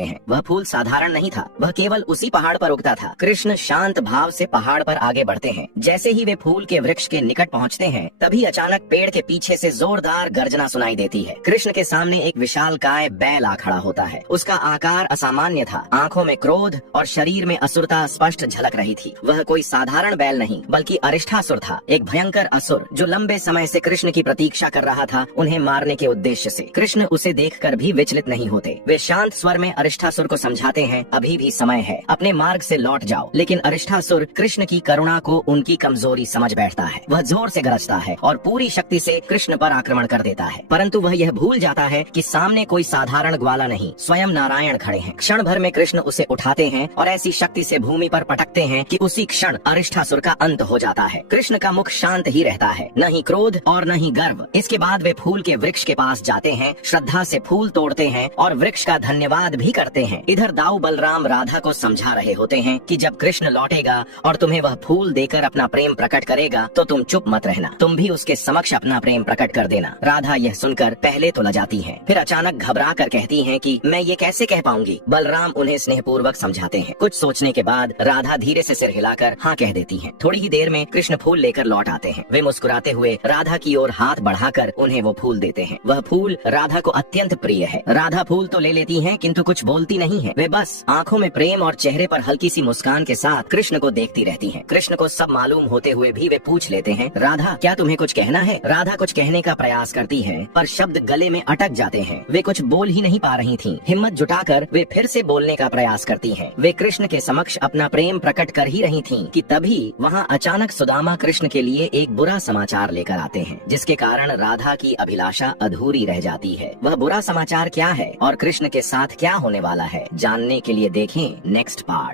हैं। वह फूल साधारण नहीं था, वह केवल उसी पहाड़ पर उगता था। कृष्ण शांत भाव से पहाड़ पर आगे बढ़ते हैं। जैसे ही वे फूल के वृक्ष के निकट पहुंचते हैं, तभी अचानक पेड़ के पीछे से जोरदार गर्जना सुनाई देती है। कृष्ण के सामने एक विशालकाय बैल आ खड़ा होता है। उसका आकार असामान्य था, आंखों में क्रोध और शरीर में असुरता स्पष्ट झलक रही थी। वह कोई साधारण बैल नहीं, बल्कि अरिष्ठासुर था, एक भयंकर असुर जो लंबे समय से कृष्ण की प्रतीक्षा कर रहा था, उन्हें मारने के उद्देश्य से। कृष्ण उसे देखकर भी विचलित नहीं होते। वे शांत स्वर में अरिष्ठासुर को समझाते हैं, अभी भी समय है, अपने मार्ग से लौट जाओ। लेकिन अरिष्ठासुर कृष्ण की करुणा को उनकी कमजोरी समझ बैठता है। वह जोर से गरजता है और पूरी शक्ति से कृष्ण पर आक्रमण कर देता है। परंतु वह यह भूल जाता है कि सामने कोई साधारण ग्वाला नहीं, स्वयं नारायण खड़े हैं। क्षण भर में कृष्ण उसे उठाते हैं और ऐसी शक्ति से भूमि पर पटकते हैं कि उसी क्षण अरिष्ठासुर का अंत हो जाता है। कृष्ण का मुख शांत ही रहता है, न ही क्रोध और न ही गर्व। इसके बाद वे फूल के वृक्ष के पास जाते हैं, श्रद्धा से फूल तोड़ते हैं और वृक्ष का धन्यवाद भी करते हैं। इधर दाऊ बलराम राधा को समझा रहे होते हैं कि जब कृष्ण लौटेगा और तुम्हें वह फूल देकर अपना प्रेम प्रकट करेगा, तो तुम चुप मत रहना, तुम भी उसके समक्ष अपना प्रेम प्रकट कर देना। राधा यह सुनकर पहले तो लजाती हैं, फिर अचानक घबरा कर कहती हैं कि मैं ये कैसे कह पाऊंगी। बलराम उन्हें स्नेहपूर्वक समझाते हैं। कुछ सोचने के बाद राधा धीरे से सिर हिलाकर हाँ कह देती हैं। थोड़ी ही देर में कृष्ण फूल लेकर लौट आते हैं। वे मुस्कुराते हुए राधा की ओर हाथ बढ़ाकर उन्हें वो फूल देते हैं। वह फूल राधा को अत्यंत प्रिय है। राधा फूल तो ले लेती हैं, किंतु कुछ बोलती नहीं है। वे बस आंखों में प्रेम और चेहरे पर हल्की सी मुस्कान के साथ कृष्ण को देखती रहती हैं। कृष्ण को सब मालूम होते हुए भी वे पूछ लेते हैं, राधा क्या तुम्हें कुछ कहना है? राधा कुछ कहने का प्रयास करती है, पर शब्द गले में अटक जाते हैं। वे कुछ बोल ही नहीं पा रही थीं। हिम्मत जुटाकर वे फिर से बोलने का प्रयास करती हैं। वे कृष्ण के समक्ष अपना प्रेम प्रकट कर ही रही थीं कि तभी वहाँ अचानक सुदामा कृष्ण के लिए एक बुरा समाचार लेकर आते हैं, जिसके कारण राधा की अभिलाषा अधूरी रह जाती है। वह बुरा समाचार क्या है और कृष्ण के साथ क्या होने वाला है, जानने के लिए देखें नेक्स्ट पार्ट।